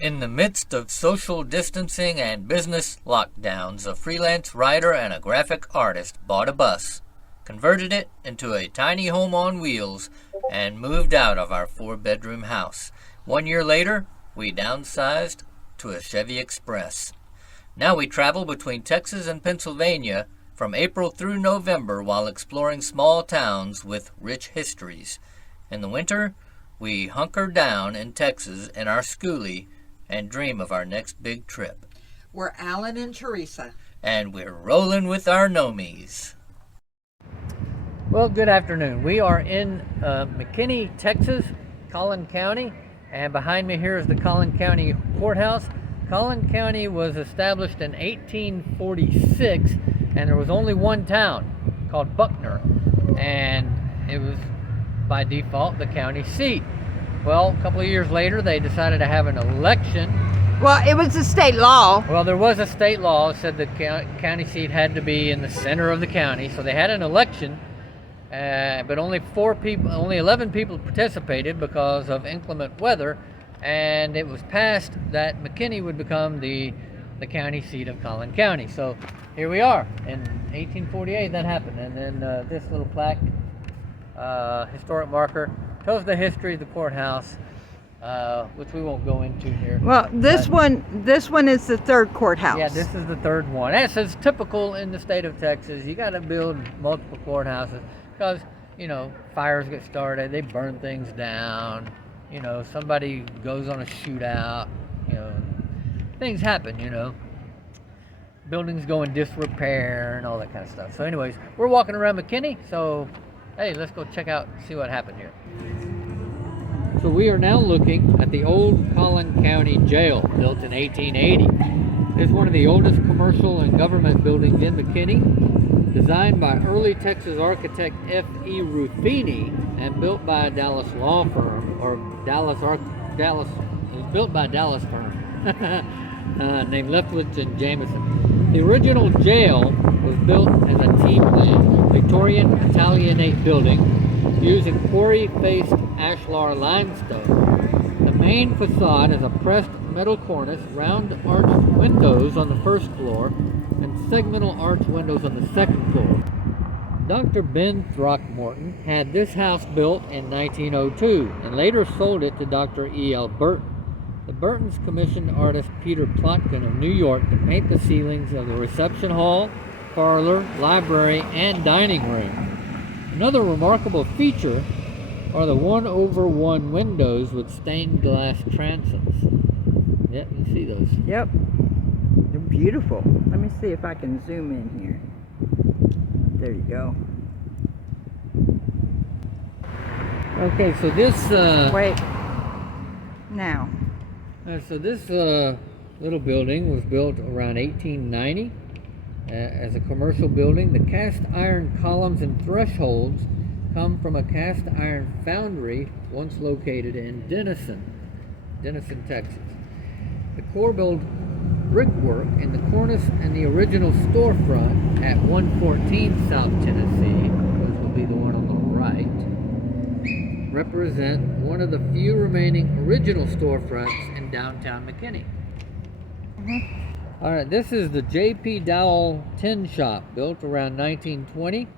In the midst of social distancing and business lockdowns, a freelance writer and a graphic artist bought a bus, converted it into a tiny home on wheels, and moved out of our 4-bedroom house. 1 year later, we downsized to a Chevy Express. Now we travel between Texas and Pennsylvania from April through November while exploring small towns with rich histories. In the winter, we hunker down in Texas in our schoolie and dream of our next big trip. We're Alan and Teresa. And we're rolling with our gnomies. Well, good afternoon. We are in McKinney, Texas, Collin County, and behind me here is the Collin County Courthouse. Collin County was established in 1846, and there was only one town called Buckner, and it was by default the county seat. Well, a couple of years later, they decided to have an election. Well, it was a state law. Well, there was a state law that said the county seat had to be in the center of the county, so they had an election, but only 11 people participated because of inclement weather, and it was passed that McKinney would become the county seat of Collin County. So here we are. In 1848, that happened, and then this little plaque, historic marker, tells the history of the courthouse, which we won't go into here. Well, this one is the third courthouse. Yeah, this is the third one. And it's typical in the state of Texas. You got to build multiple courthouses because, fires get started, they burn things down, somebody goes on a shootout, things happen, Buildings go in disrepair and all that kind of stuff. So anyways, we're walking around McKinney, so hey, let's go check out, see what happened here. So we are now looking at the old Collin County Jail, built in 1880. It's one of the oldest commercial and government buildings in McKinney, designed by early Texas architect F.E. Ruffini and built by a Dallas law firm, or it was built by a Dallas firm named Leftwich and Jameson. The original jail was built as a T plan, Victorian Italianate building using quarry-faced ashlar limestone. The main facade is a pressed metal cornice, round arched windows on the first floor, and segmental arch windows on the second floor. Dr. Ben Throckmorton had this house built in 1902 and later sold it to Dr. E.L. Burton. The Burtons commissioned artist Peter Plotkin of New York to paint the ceilings of the reception hall, parlor, library, and dining room. Another remarkable feature are the 1/1 windows with stained glass transepts. Yep, you can see those. Yep. They're beautiful. Let me see if I can zoom in here. There you go. Okay, so this... Wait. Now. So this little building was built around 1890 as a commercial building. The cast iron columns and thresholds come from a cast iron foundry once located in Denison, Texas. The core-built brickwork in the cornice and the original storefront at 114 South Tennessee, which will be the one on the right, represent one of the few remaining original storefronts in downtown McKinney. All right, this is the J.P. Dowell Tin Shop, built around 1920. It's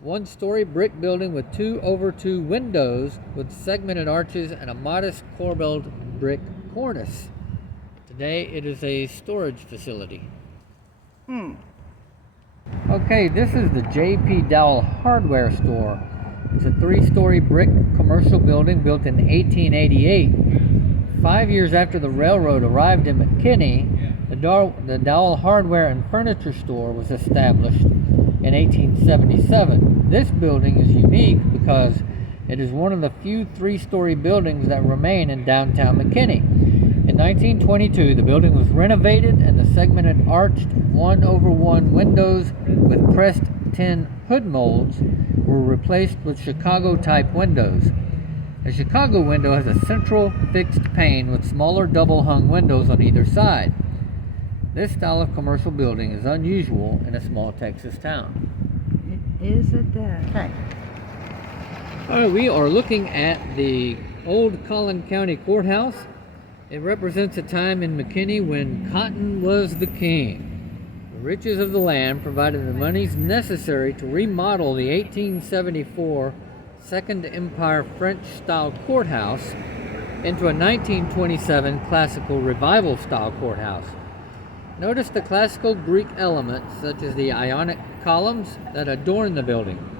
a one-story brick building with 2/2 windows with segmented arches and a modest core-built brick cornice. Today, it is a storage facility. Okay, this is the J.P. Dowell Hardware Store. It's a 3-story brick commercial building built in 1888. 5 years after the railroad arrived in McKinney, the Dowell Hardware and Furniture Store was established in 1877. This building is unique because it is one of the few 3-story buildings that remain in downtown McKinney. In 1922, the building was renovated and the segmented arched 1/1 windows with pressed tin hood molds were replaced with Chicago-type windows. A Chicago window has a central fixed pane with smaller double-hung windows on either side. This style of commercial building is unusual in a small Texas town. It is at that. Okay. All right, we are looking at the old Collin County Courthouse. It represents a time in McKinney when cotton was the king. The riches of the land provided the monies necessary to remodel the 1874 Second Empire French-style courthouse into a 1927 classical revival-style courthouse. Notice the classical Greek elements, such as the Ionic columns that adorn the building.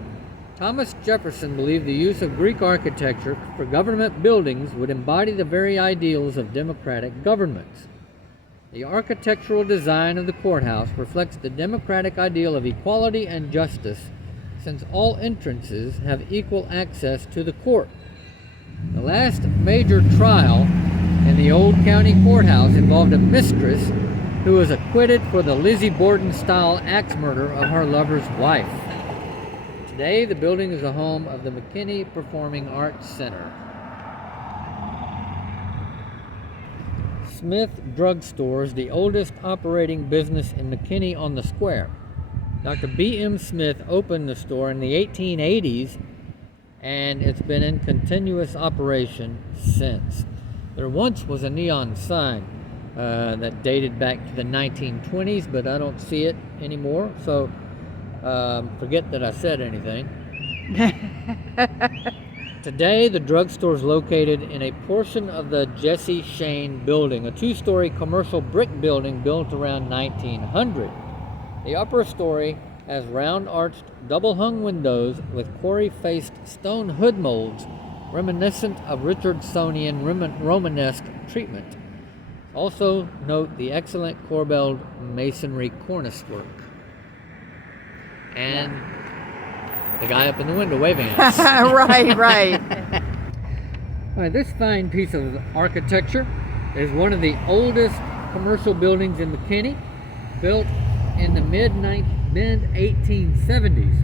Thomas Jefferson believed the use of Greek architecture for government buildings would embody the very ideals of democratic governments. The architectural design of the courthouse reflects the democratic ideal of equality and justice, since all entrances have equal access to the court. The last major trial in the old county courthouse involved a mistress who was acquitted for the Lizzie Borden-style axe murder of her lover's wife. Today, the building is the home of the McKinney Performing Arts Center. Smith Drug Store is the oldest operating business in McKinney on the Square. Dr. B.M. Smith opened the store in the 1880s, and it's been in continuous operation since. There once was a neon sign that dated back to the 1920s, but I don't see it anymore, so forget that I said anything. Today, the drugstore is located in a portion of the Jesse Shane building, a two-story commercial brick building built around 1900. The upper story has round-arched, double-hung windows with quarry-faced stone hood molds reminiscent of Richardsonian Romanesque treatment. Also note the excellent corbelled masonry cornice work. And the guy up in the window waving at us. Right. All right, this fine piece of architecture is one of the oldest commercial buildings in McKinney, built in the mid-1870s.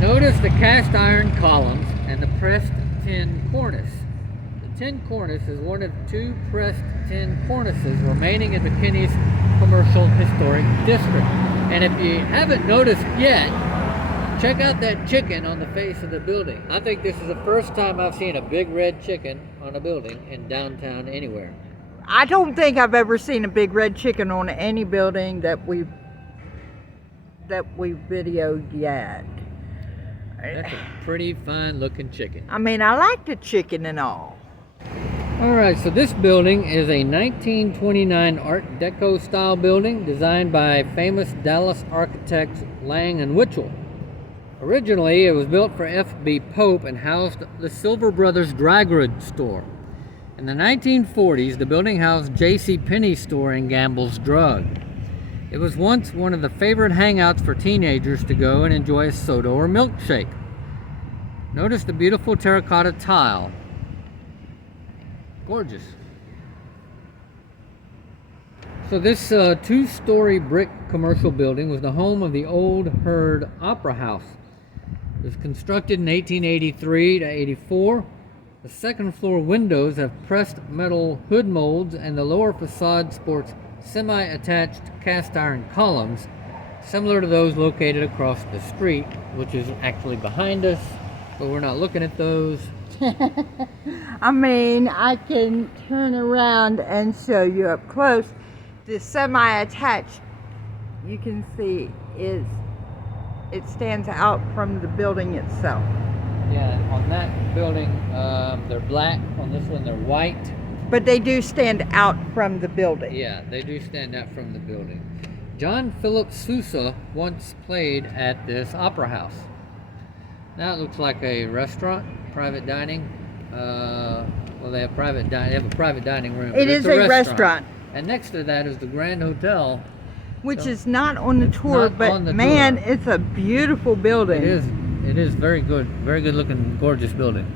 Notice the cast iron columns and the pressed tin cornice. The tin cornice is one of two pressed tin cornices remaining in McKinney's commercial historic district. And if you haven't noticed yet, check out that chicken on the face of the building. I think this is the first time I've seen a big red chicken on a building in downtown anywhere. I don't think I've ever seen a big red chicken on any building that we've videoed yet. That's a pretty fine looking chicken. I mean, I like the chicken and all. All right, so this building is a 1929 Art Deco style building designed by famous Dallas architects Lang and Witchell. Originally, it was built for F.B. Pope and housed the Silver Brothers dry goods store. In the 1940s, the building housed J.C. Penney's store and Gamble's Drug. It was once one of the favorite hangouts for teenagers to go and enjoy a soda or milkshake. Notice the beautiful terracotta tile. Gorgeous. So this two-story brick commercial building was the home of the Old Herd Opera House. It was constructed in 1883 to 84. The second floor windows have pressed metal hood molds, and the lower facade sports semi-attached cast iron columns similar to those located across the street, which is actually behind us, but we're not looking at those. I mean, I can turn around and show you up close. The semi-attached, you can see, it stands out from the building itself. Yeah, on that building, they're black. On this one, they're white. But they do stand out from the building. Yeah, they do stand out from the building. John Philip Sousa once played at this opera house. Now it looks like a restaurant, private dining. Well, they have they have a private dining room. It is a restaurant. And next to that is the Grand Hotel, which is not on the tour, but man, it's a beautiful building. It is very good looking, gorgeous building.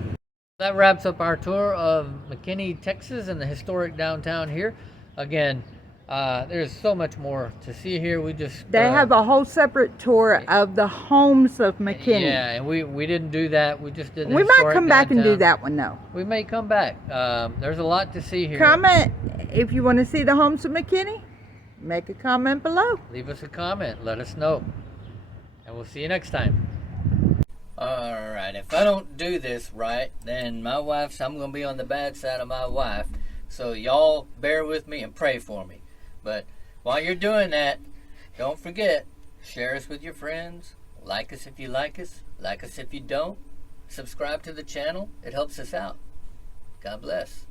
That wraps up our tour of McKinney, Texas, and the historic downtown here. Again, there's so much more to see here. They have a whole separate tour of the homes of McKinney. Yeah, and we didn't do that. We just did the We might come back downtown. and do that one though. We may come back. There's a lot to see here. Comment if you want to see the homes of McKinney. Make a comment below. Leave us a comment. Let us know. And we'll see you next time. Alright, if I don't do this right, then I'm going to be on the bad side of my wife. So y'all bear with me and pray for me. But while you're doing that, don't forget, share us with your friends, like us if you like us if you don't, subscribe to the channel. It helps us out. God bless.